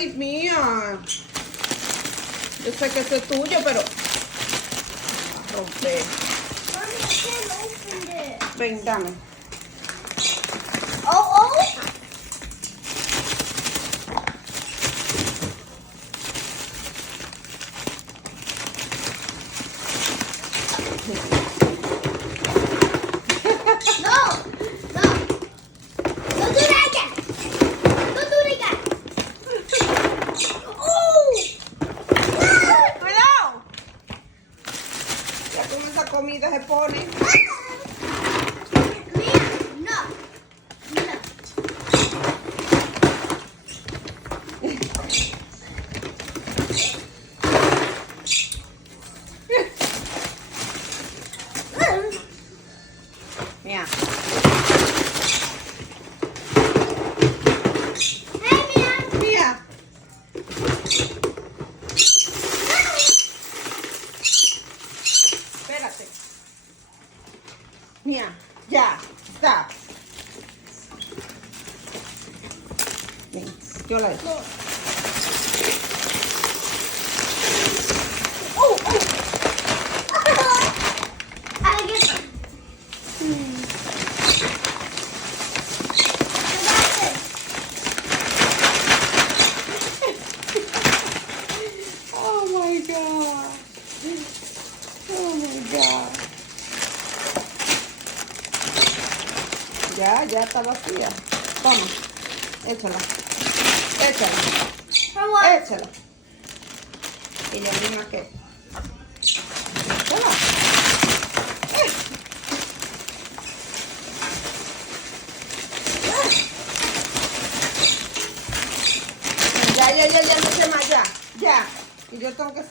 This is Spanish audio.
Ay, mía. Yo sé que esto es tuyo, pero... romper. Mommy, I can't open it. Ven, dame. Oh. No. Don't do that again. Don't do it again. Oh. ¡Cuidado! Ya con esa comida se pone. Mira, no. Mira. Hey, Mia. Mira. Espérate. Mira, ya, está. Ven, yo la dejo. I get it. Oh my God. Oh my God. Ya está vacía. Toma, échala. For what? Échala. Y ya misma que. Échala. Ya, no sé más, ya. Y yo tengo que...